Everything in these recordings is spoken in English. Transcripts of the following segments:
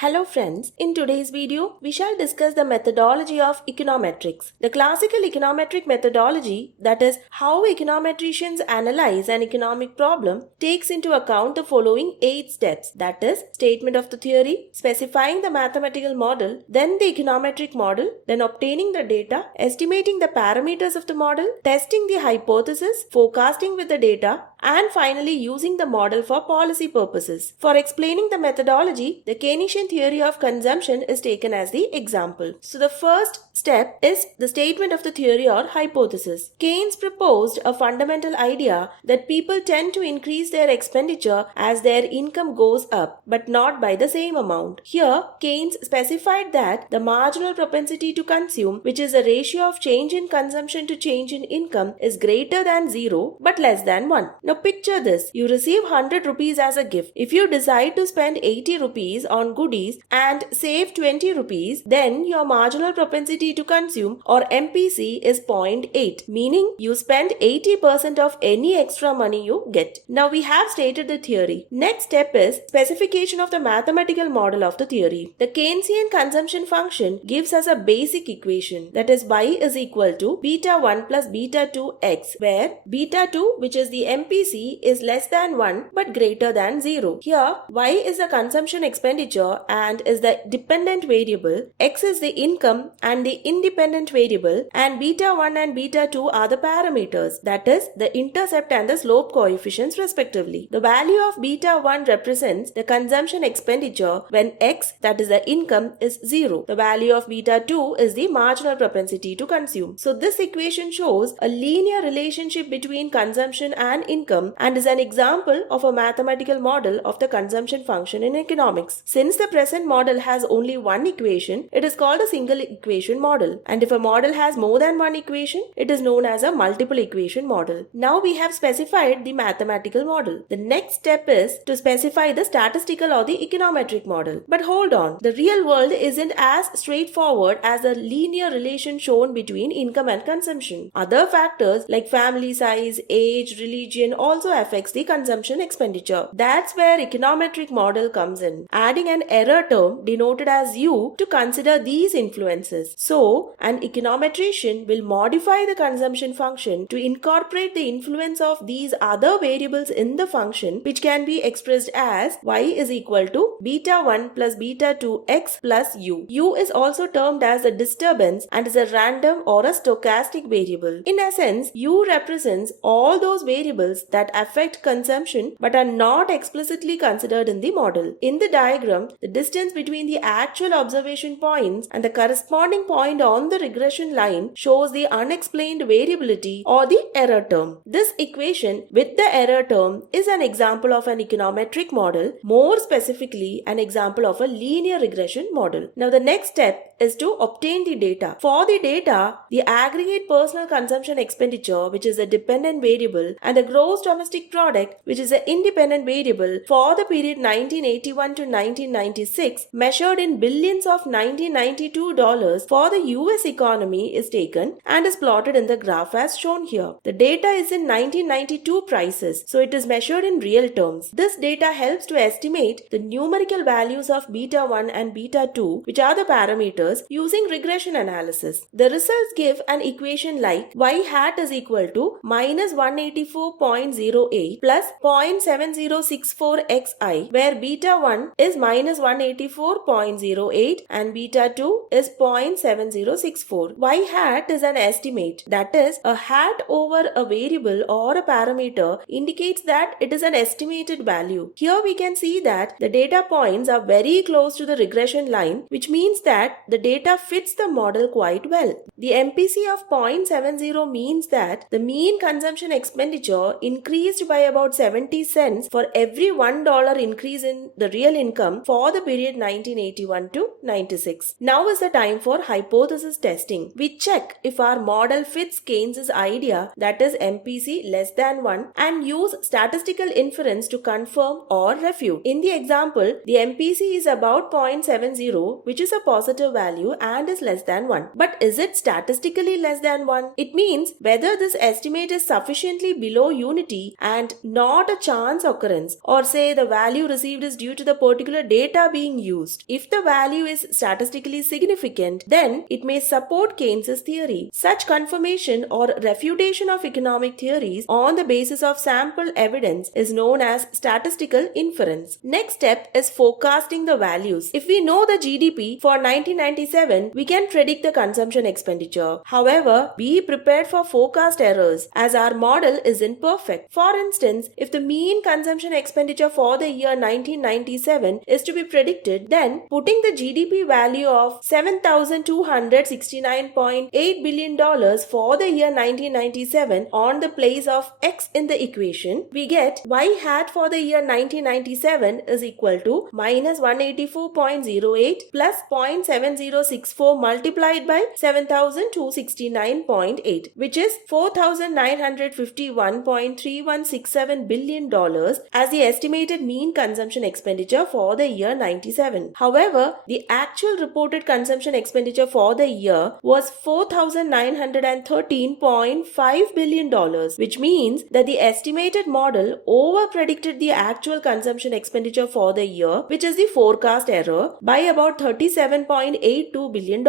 Hello friends, in today's video, we shall discuss the methodology of econometrics. The classical econometric methodology, that is, how econometricians analyze an economic problem, takes into account the following 8 steps, that is, statement of the theory, specifying the mathematical model, then the econometric model, then obtaining the data, estimating the parameters of the model, testing the hypothesis, forecasting with the data, and finally using the model for policy purposes. For explaining the methodology, the Keynesian theory of consumption is taken as the example. So the first step is the statement of the theory or hypothesis. Keynes proposed a fundamental idea that people tend to increase their expenditure as their income goes up, but not by the same amount. Here, Keynes specified that the marginal propensity to consume, which is a ratio of change in consumption to change in income, is greater than 0 but less than 1. Now picture this. You receive 100 rupees as a gift. If you decide to spend 80 rupees on goodies and save 20 rupees, then your marginal propensity to consume or MPC is 0.8, meaning you spend 80% of any extra money you get. Now we have stated the theory. Next step is specification of the mathematical model of the theory. The Keynesian consumption function gives us a basic equation, that is y is equal to beta 1 plus beta 2x, where beta 2, which is the MPC, is less than 1 but greater than 0. Here, y is the consumption expenditure and is the dependent variable, x is the income and the independent variable, and beta 1 and beta 2 are the parameters, that is, the intercept and the slope coefficients respectively. The value of beta 1 represents the consumption expenditure when x, that is the income, is 0. The value of beta 2 is the marginal propensity to consume. So this equation shows a linear relationship between consumption and income and is an example of a mathematical model of the consumption function in economics. Since the present model has only one equation, it is called a single equation model. And if a model has more than one equation, it is known as a multiple equation model. Now we have specified the mathematical model. The next step is to specify the statistical or the econometric model. But hold on, the real world isn't as straightforward as the linear relation shown between income and consumption. Other factors like family size, age, religion also affects the consumption expenditure. That's where econometric model comes in, adding an error term denoted as U to consider these influences. So, an econometrician will modify the consumption function to incorporate the influence of these other variables in the function, which can be expressed as y is equal to beta 1 plus beta 2x plus u. U is also termed as a disturbance and is a random or a stochastic variable. In essence, U represents all those variables that affect consumption but are not explicitly considered in the model. In the diagram, the distance between the actual observation points and the corresponding point on the regression line shows the unexplained variability or the error term. This equation with the error term is an example of an econometric model, more specifically an example of a linear regression model. Now the next step is to obtain the data. For the data, the aggregate personal consumption expenditure, which is a dependent variable, and the gross domestic product, which is an independent variable, for the period 1981 to 1996, measured in billions of $1992 for the US economy, is taken and is plotted in the graph as shown here. The data is in 1992 prices, so it is measured in real terms. This data helps to estimate the numerical values of beta 1 and beta 2, which are the parameters, using regression analysis. The results give an equation like y hat is equal to minus 184.08 plus 0.7064 xi, where beta 1 is minus 184.08 and beta 2 is 0.7064. Y hat is an estimate, that is, a hat over a variable or a parameter indicates that it is an estimated value. Here we can see that the data points are very close to the regression line, which means that the data fits the model quite well. The MPC of 0.70 means that the mean consumption expenditure increased by about 70 cents for every $1 increase in the real income for the period 1981 to 96. Now is the time for hypothesis testing. We check if our model fits Keynes' idea, that is MPC less than 1, and use statistical inference to confirm or refute. In the example, the MPC is about 0.70, which is a positive value and is less than 1. But is it statistically less than 1? It means whether this estimate is sufficiently below unit opportunity and not a chance occurrence, or say the value received is due to the particular data being used. If the value is statistically significant, then it may support Keynes's theory. Such confirmation or refutation of economic theories on the basis of sample evidence is known as statistical inference. Next step is forecasting the values. If we know the GDP for 1997, we can predict the consumption expenditure. However, be prepared for forecast errors as our model is imperfect. For instance, if the mean consumption expenditure for the year 1997 is to be predicted, then putting the GDP value of $7,269.8 billion for the year 1997 on the place of X in the equation, we get Y hat for the year 1997 is equal to minus 184.08 plus 0.7064 multiplied by 7,269.8, which is $4,951.3167 billion as the estimated mean consumption expenditure for the year 97. However, the actual reported consumption expenditure for the year was $4,913.5 billion, which means that the estimated model over-predicted the actual consumption expenditure for the year, which is the forecast error, by about $37.82 billion.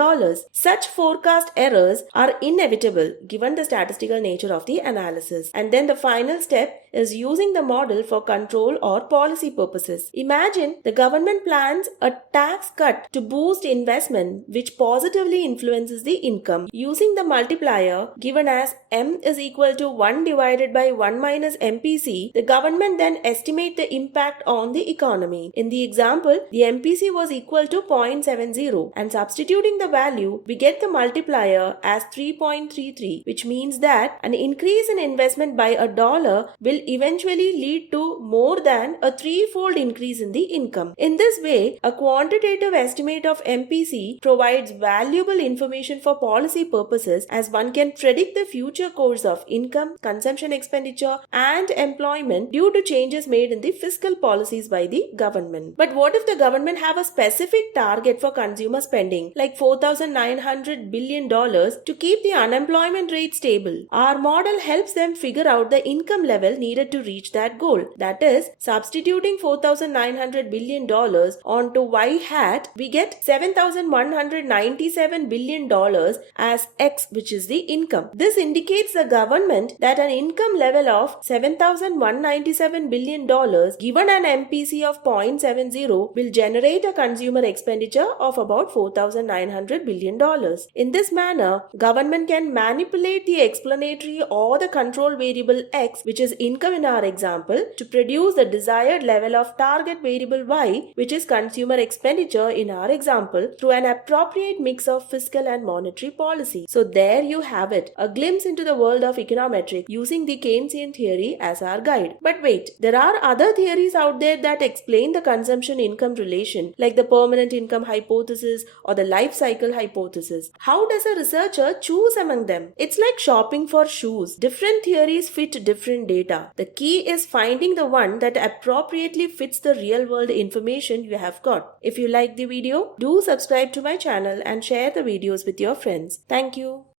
Such forecast errors are inevitable given the statistical nature of the analysis. And then the final step is using the model for control or policy purposes. Imagine the government plans a tax cut to boost investment which positively influences the income. Using the multiplier given as M is equal to 1 divided by 1 minus MPC, the government then estimate the impact on the economy. In the example, the MPC was equal to 0.70, and substituting the value, we get the multiplier as 3.33, which means that an increase in investment by $1 will eventually lead to more than a threefold increase in the income. In this way, a quantitative estimate of MPC provides valuable information for policy purposes, as one can predict the future course of income, consumption expenditure, and employment due to changes made in the fiscal policies by the government. But what if the government have a specific target for consumer spending, like $4,900 billion to keep the unemployment rate stable? Our model helps them figure out the income level needed to reach that goal. That is, substituting $4,900 billion onto Y hat, we get $7,197 billion as X, which is the income. This indicates the government that an income level of $7,197 billion given an MPC of 0.70 will generate a consumer expenditure of about $4,900 billion. In this manner, government can manipulate the explanatory or the control variable X, which is income in our example, to produce the desired level of target variable Y, which is consumer expenditure in our example, through an appropriate mix of fiscal and monetary policy. So there you have it, a glimpse into the world of econometrics using the Keynesian theory as our guide. But wait, there are other theories out there that explain the consumption-income relation, like the permanent income hypothesis or the life cycle hypothesis. How does a researcher choose among them? It's like shopping for shoes. Different theories fit different data. The key is finding the one that appropriately fits the real-world information you have got. If you like the video, do subscribe to my channel and share the videos with your friends. Thank you.